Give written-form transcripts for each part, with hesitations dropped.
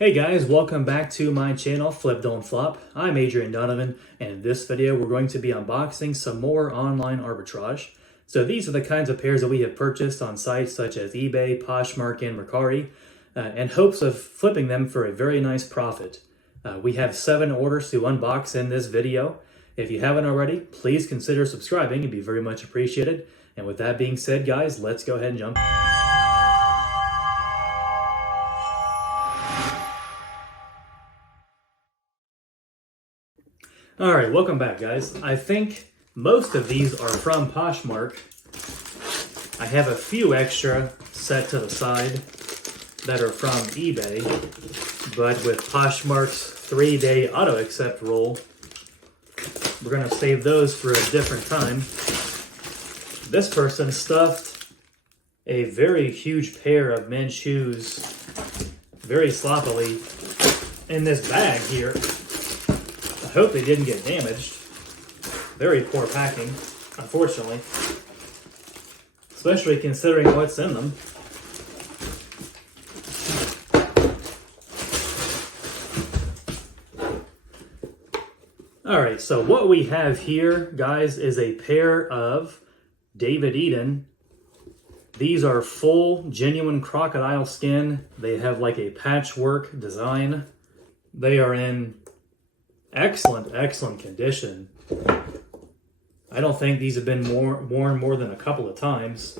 Hey guys, welcome back to my channel, Flip Don't Flop. I'm Adrian Donovan, and in this video we're going to be unboxing some more online arbitrage. So these are the kinds of pairs that we have purchased on sites such as eBay, Poshmark, and Mercari, in hopes of flipping them for a very nice profit. We have 7 orders to unbox in this video. If you haven't already, please consider subscribing, it'd be very much appreciated. And with that being said, guys, let's go ahead and jump. All right, welcome back, guys. I think most of these are from Poshmark. I have a few extra set to the side that are from eBay, but with Poshmark's 3-day auto accept rule, we're gonna save those for a different time. This person stuffed a very huge pair of men's shoes very sloppily in this bag here. I hope they didn't get damaged. Very poor packing, unfortunately. Especially considering what's in them. Alright, so what we have here, guys, is a pair of David Eden. These are full, genuine crocodile skin. They have like a patchwork design. They are in excellent condition. I don't think these have been worn more than a couple of times.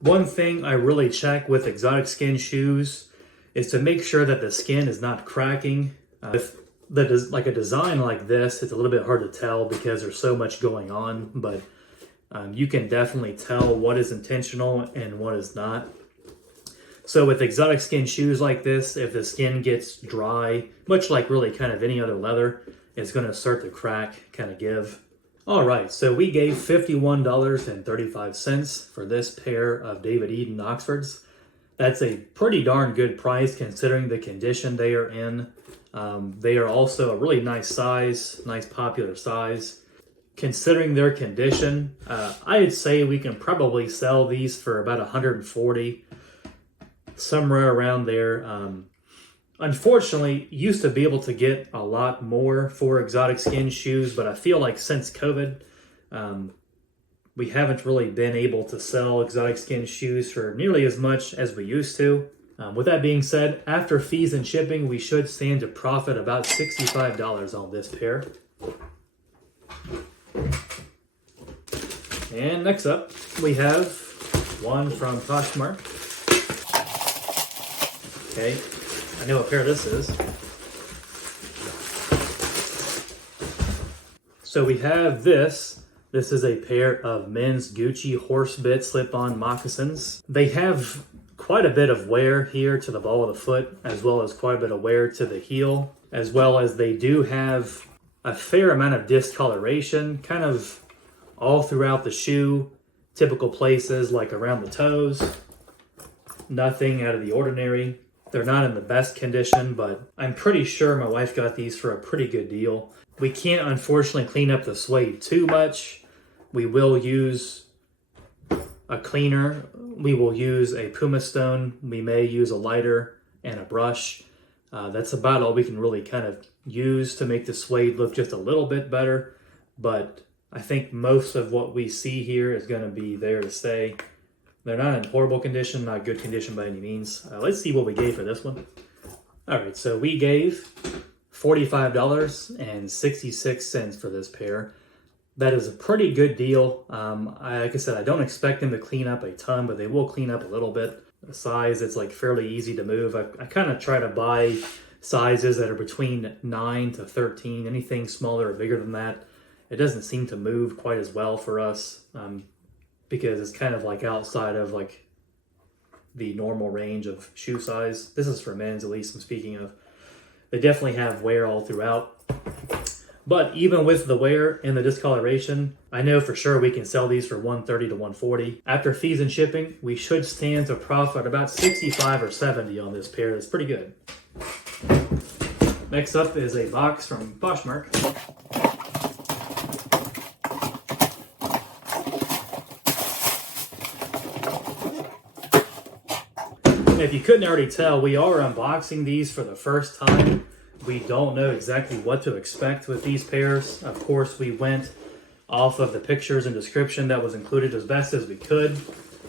One thing I really check with exotic skin shoes is to make sure that the skin is not cracking. With like a design like this, it's a little bit hard to tell because there's so much going on, but you can definitely tell what is intentional and what is not. So with exotic skin shoes like this, if the skin gets dry, much like really kind of any other leather, it's going to start to crack, kind of give. All right, so we gave $51.35 for this pair of David Eden Oxfords. That's a pretty darn good price considering the condition they are in. They are also a really nice size, nice popular size. Considering their condition, I'd say we can probably sell these for about $140. Somewhere around there. Unfortunately, used to be able to get a lot more for exotic skin shoes, but I feel like since COVID, we haven't really been able to sell exotic skin shoes for nearly as much as we used to. With that being said, after fees and shipping, we should stand to profit about $65 on this pair. And next up, we have one from Poshmark. Okay, I know what pair this is. So we have this. This is a pair of men's Gucci horsebit slip-on moccasins. They have quite a bit of wear here to the ball of the foot, as well as quite a bit of wear to the heel, as well as they do have a fair amount of discoloration, kind of all throughout the shoe, typical places like around the toes. Nothing out of the ordinary. They're not in the best condition, but I'm pretty sure my wife got these for a pretty good deal. We can't unfortunately clean up the suede too much. We will use a cleaner. We will use a Puma Stone. We may use a lighter and a brush. That's about all we can really kind of use to make the suede look just a little bit better. But I think most of what we see here is going to be there to stay. They're not in horrible condition, not good condition by any means. Let's see what we gave for this one. All right, so we gave $45.66 for this pair. That is a pretty good deal. Like I said, I don't expect them to clean up a ton, but they will clean up a little bit. The size, it's like fairly easy to move. I kind of try to buy sizes that are between 9 to 13. Anything smaller or bigger than that, it doesn't seem to move quite as well for us. Because it's kind of like outside of like the normal range of shoe size. This is for men's, at least I'm speaking of. They definitely have wear all throughout. But even with the wear and the discoloration, I know for sure we can sell these for $130 to $140. After fees and shipping, we should stand to profit about $65 or $70 on this pair. That's pretty good. Next up is a box from Poshmark. If you couldn't already tell, we are unboxing these for the first time. We don't know exactly what to expect with these pairs. Of course, we went off of the pictures and description that was included as best as we could,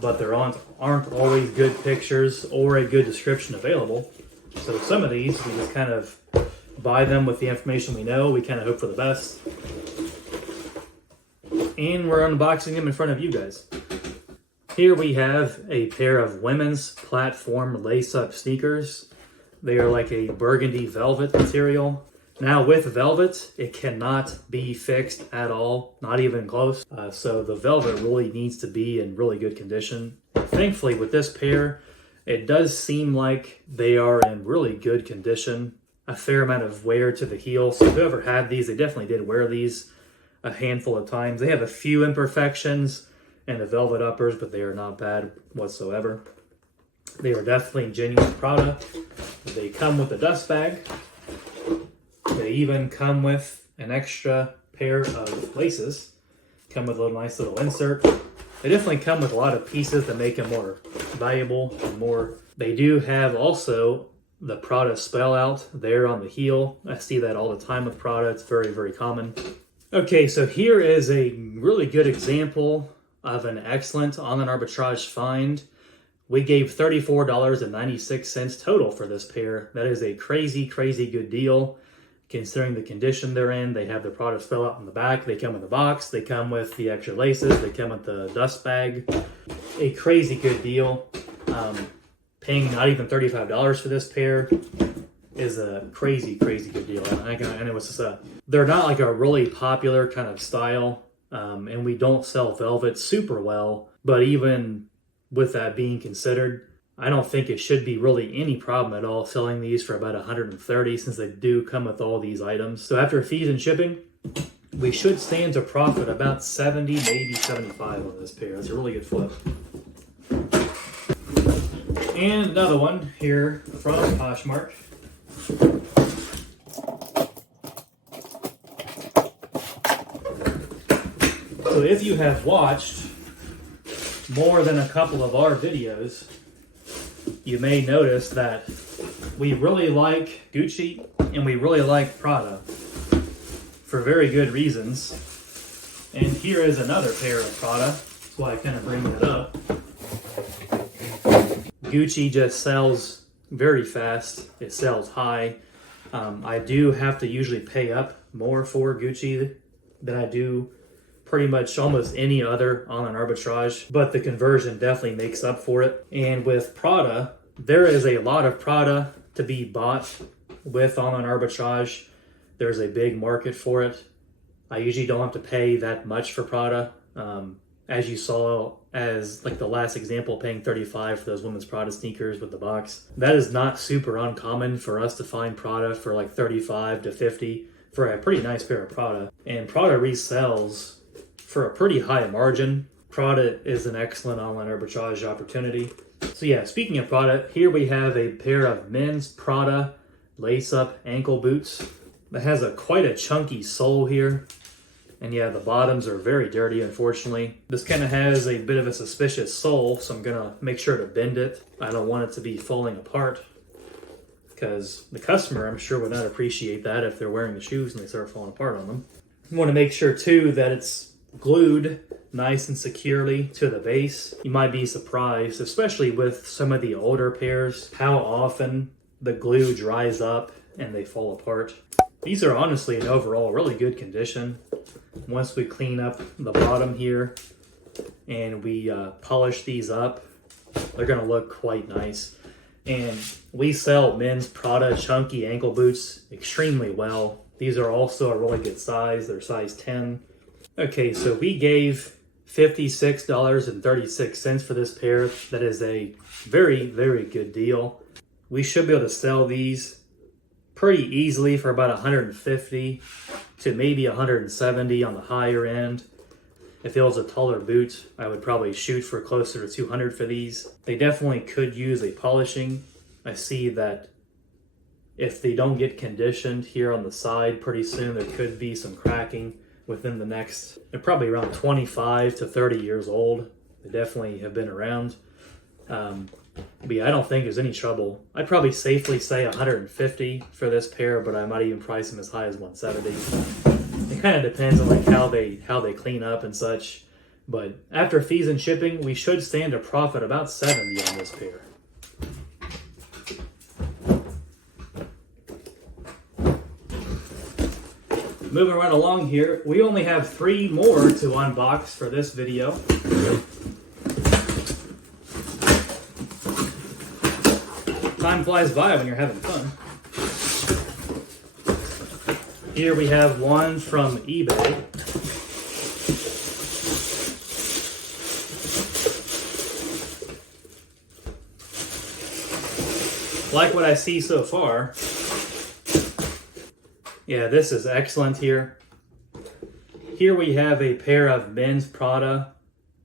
but there aren't always good pictures or a good description available. So some of these, we just kind of buy them with the information we know. We kind of hope for the best. And we're unboxing them in front of you guys. Here we have a pair of women's platform lace-up sneakers. They are like a burgundy velvet material. Now with velvet, it cannot be fixed at all, not even close. So the velvet really needs to be in really good condition. Thankfully with this pair, it does seem like they are in really good condition. A fair amount of wear to the heel. So whoever had these, they definitely did wear these a handful of times. They have a few imperfections and the velvet uppers, but they are not bad whatsoever. They are definitely genuine Prada. They come with a dust bag. They even come with an extra pair of laces. Come with a little nice little insert. They definitely come with a lot of pieces that make them more valuable and more. They do have also the Prada spell out there on the heel. I see that all the time with Prada. It's very, very common. Okay, so here is a really good example of an excellent online arbitrage find. We gave $34.96 total for this pair. That is a crazy, crazy good deal considering the condition they're in. They have the Prada spell out in the back. They come in the box. They come with the extra laces. They come with the dust bag. A crazy good deal. Paying not even $35 for this pair is a crazy, crazy good deal. And it was just they're not like a really popular kind of style. And we don't sell velvet super well, but even with that being considered, I don't think it should be really any problem at all selling these for about $130 since they do come with all these items. So after fees and shipping, we should stand to profit about $70, maybe $75 on this pair. That's a really good flip. And another one here from Poshmark. So if you have watched more than a couple of our videos, you may notice that we really like Gucci and we really like Prada for very good reasons. And here is another pair of Prada. That's why I kind of bring it up. Gucci just sells very fast. It sells high. I do have to usually pay up more for Gucci than I do pretty much almost any other online arbitrage, but the conversion definitely makes up for it. And with Prada, there is a lot of Prada to be bought with online arbitrage. There's a big market for it. I usually don't have to pay that much for Prada. As you saw, as like the last example, paying $35 for those women's Prada sneakers with the box. That is not super uncommon for us to find Prada for like $35 to $50 for a pretty nice pair of Prada. And Prada resells for a pretty high margin. Prada is an excellent online arbitrage opportunity. So yeah, speaking of Prada, here we have a pair of men's Prada lace-up ankle boots that has quite a chunky sole here. And yeah, the bottoms are very dirty, unfortunately. This kind of has a bit of a suspicious sole, so I'm gonna make sure to bend it. I don't want it to be falling apart because the customer, I'm sure, would not appreciate that if they're wearing the shoes and they start falling apart on them. You want to make sure too that it's glued nice and securely to the base. You might be surprised, especially with some of the older pairs, how often the glue dries up and they fall apart. These are honestly in overall really good condition. Once we clean up the bottom here and we polish these up, they're gonna look quite nice. And we sell men's Prada chunky ankle boots extremely well. These are also a really good size. They're size 10. Okay, so we gave $56.36 for this pair. That is a very, very good deal. We should be able to sell these pretty easily for about $150 to maybe $170 on the higher end. If it was a taller boot, I would probably shoot for closer to $200 for these. They definitely could use a polishing. I see that if they don't get conditioned here on the side pretty soon, there could be some cracking within the next, they're probably around 25 to 30 years old. They definitely have been around. But yeah, I don't think there's any trouble. I'd probably safely say 150 for this pair, but I might even price them as high as 170. It kind of depends on like how they clean up and such. But after fees and shipping, we should stand a profit about 70 on this pair. Moving right along here, we only have 3 more to unbox for this video. Time flies by when you're having fun. Here we have one from eBay. Like what I see so far. Yeah, this is excellent here. Here we have a pair of men's Prada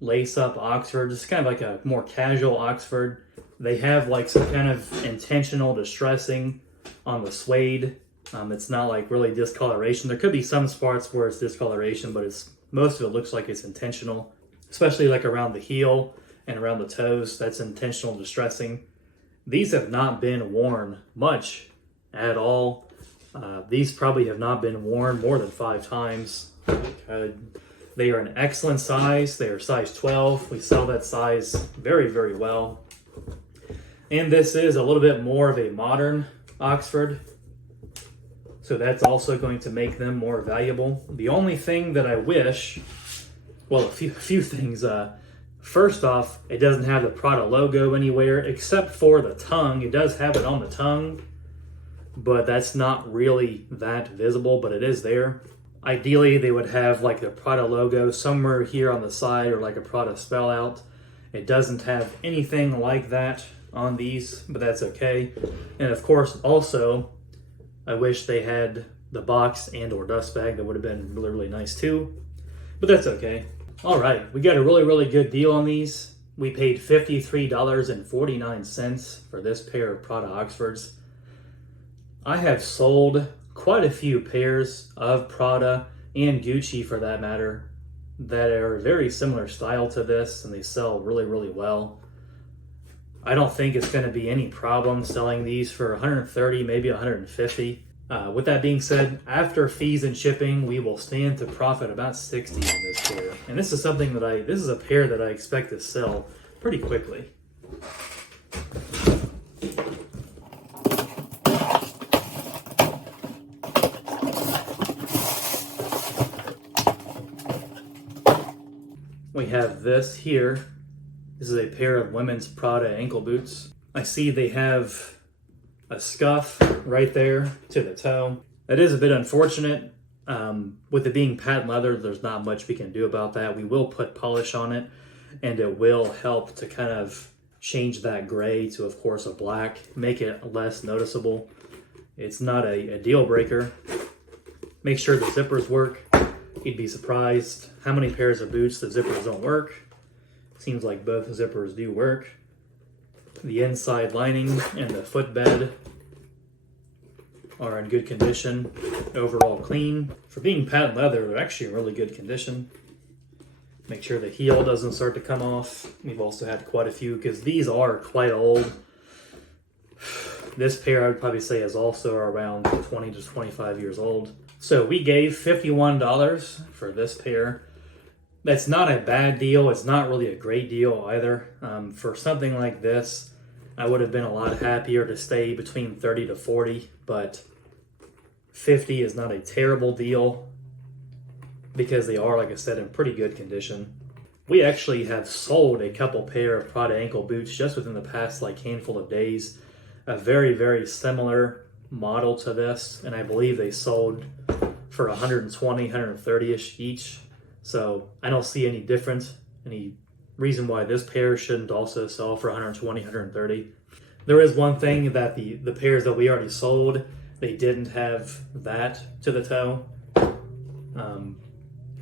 lace-up Oxford. Just kind of like a more casual Oxford. They have like some kind of intentional distressing on the suede. It's not like really discoloration. There could be some spots where it's discoloration, but most of it looks like it's intentional, especially like around the heel and around the toes. That's intentional distressing. These have not been worn much at all. These probably have not been worn more than 5 times. They are an excellent size. They are size 12. We sell that size very, very well. And this is a little bit more of a modern Oxford. So that's also going to make them more valuable. The only thing that I wish, well, a few things. First off, it doesn't have the Prada logo anywhere except for the tongue. It does have it on the tongue, but that's not really that visible, but it is there. Ideally, they would have like the Prada logo somewhere here on the side or like a Prada spell out. It doesn't have anything like that on these, but that's okay. And of course, also, I wish they had the box and or dust bag. That would have been really, really nice too, but that's okay. All right, we got a really, really good deal on these. We paid $53.49 for this pair of Prada Oxfords. I have sold quite a few pairs of Prada and Gucci for that matter that are very similar style to this, and they sell really, really well. I don't think it's going to be any problem selling these for 130, maybe 150. With that being said, after fees and shipping, we will stand to profit about 60 on this pair. And this is something that this is a pair that I expect to sell pretty quickly. We have this here. This is a pair of women's Prada ankle boots. I see they have a scuff right there to the toe. That is a bit unfortunate. With it being patent leather, there's not much we can do about that. We will put polish on it, and it will help to kind of change that gray to, of course, a black, make it less noticeable. It's not a deal breaker. Make sure the zippers work. You'd be surprised how many pairs of boots the zippers don't work. Seems like both zippers do work. The inside lining and the footbed are in good condition. Overall clean. For being patent leather, they're actually in really good condition. Make sure the heel doesn't start to come off. We've also had quite a few because these are quite old. This pair I would probably say is also around 20 to 25 years old. So we gave $51 for this pair. That's not a bad deal. It's not really a great deal either. For something like this, I would have been a lot happier to stay between 30 to 40, but 50 is not a terrible deal because they are, like I said, in pretty good condition. We actually have sold a couple pair of Prada ankle boots just within the past handful of days. A very, very similar model to this, and I believe they sold for 120, 130-ish each. So I don't see any difference, any reason why this pair shouldn't also sell for 120, 130. There is one thing that the pairs that we already sold, they didn't have that to the toe.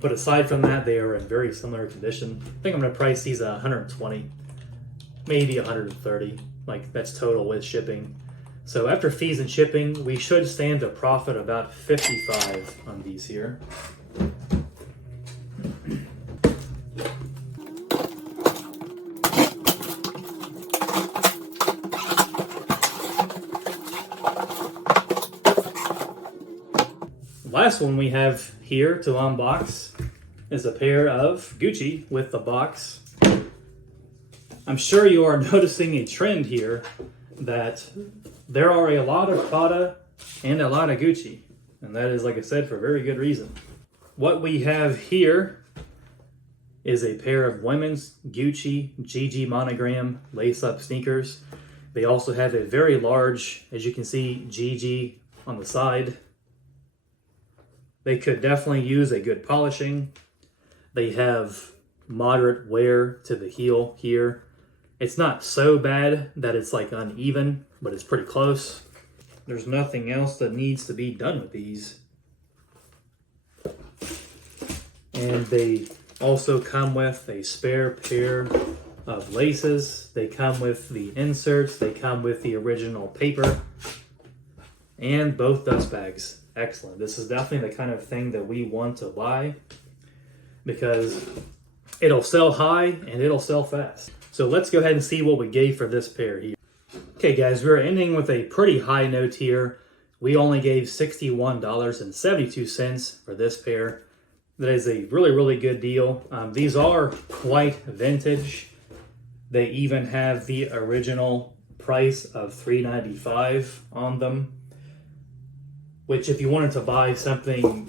But aside from that, they are in very similar condition. I think I'm going to price these at 120, maybe 130. That's total with shipping. So after fees and shipping, we should stand to profit about 55 on these here. last one we have here to unbox is a pair of Gucci with the box. I'm sure you are noticing a trend here that there are a lot of Prada and a lot of Gucci. And that is, like I said, for a very good reason. What we have here is a pair of women's Gucci GG monogram lace-up sneakers. They also have a very large, as you can see, GG on the side. They could definitely use a good polishing. They have moderate wear to the heel here. It's not so bad that it's like uneven, but it's pretty close. There's nothing else that needs to be done with these. And they also come with a spare pair of laces. They come with the inserts. They come with the original paper. And both dust bags. Excellent. This is definitely the kind of thing that we want to buy because it'll sell high and it'll sell fast. So let's go ahead and see what we gave for this pair here. Okay guys, we're ending with a pretty high note here. We only gave $61.72 for this pair. That is a really, really good deal. These are quite vintage. They even have the original price of $3.95 on them, which if you wanted to buy something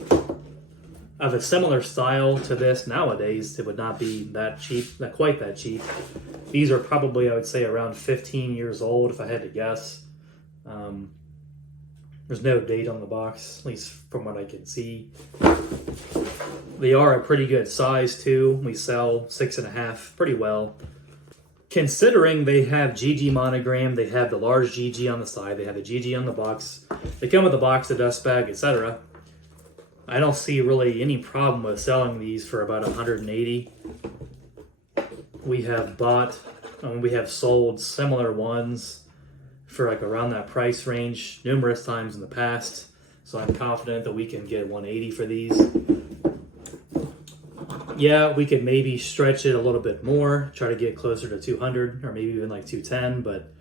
of a similar style to this nowadays, it would not be that cheap, not quite that cheap. These are probably, I would say, around 15 years old, if I had to guess. There's no date on the box, at least from what I can see. They are a pretty good size too. We sell 6.5 pretty well. Considering they have GG monogram, they have the large GG on the side, they have the GG on the box, they come with a box, a dust bag, etc. I don't see really any problem with selling these for about $180. We have sold similar ones for like around that price range numerous times in the past. So I'm confident that we can get $180 for these. Yeah, we could maybe stretch it a little bit more, try to get closer to 200 or maybe even like 210, but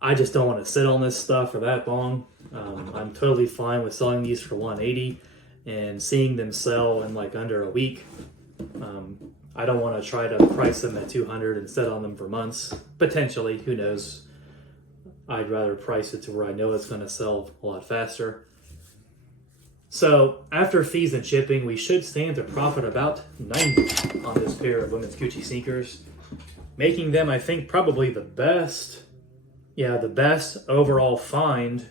I just don't want to sit on this stuff for that long. I'm totally fine with selling these for $180 and seeing them sell in like under a week. I don't want to try to price them at 200 and sit on them for months. Potentially, who knows? I'd rather price it to where I know it's going to sell a lot faster. So after fees and shipping, we should stand to profit about $90 on this pair of women's Gucci sneakers, making them, I think, probably the best overall find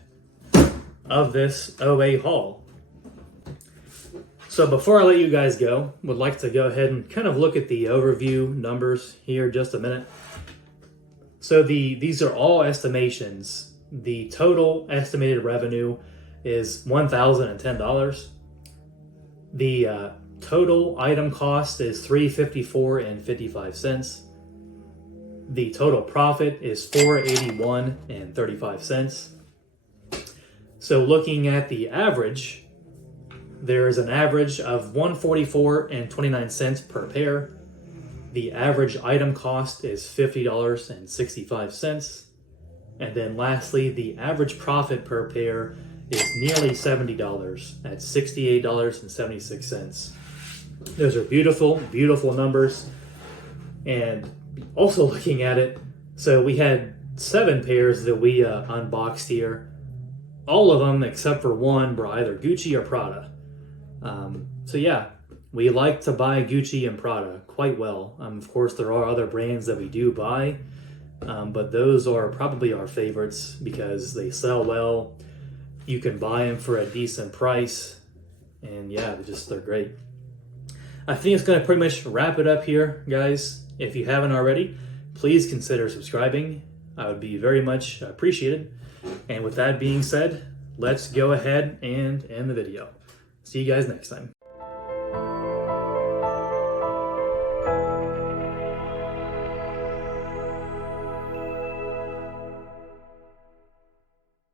of this OA haul. So before I let you guys go, would like to go ahead and kind of look at the overview numbers here just a minute. So these are all estimations. The total estimated revenue is $1,010. The total item cost is $354.55. The total profit is $481.35. So looking at the average, there's an average of $144.29 per pair. The average item cost is $50.65. And then lastly, the average profit per pair is nearly $70 at $68.76. Those are beautiful, beautiful numbers. And also looking at it, so we had 7 pairs that we unboxed here. All of them except for one were either Gucci or Prada. So yeah, we like to buy Gucci and Prada quite well. Of course, there are other brands that we do buy, but those are probably our favorites because they sell well. You can buy them for a decent price, and yeah, they're great. I think it's going to pretty much wrap it up here, guys. If you haven't already, please consider subscribing. I would be very much appreciated. And with that being said, let's go ahead and end the video. See you guys next time.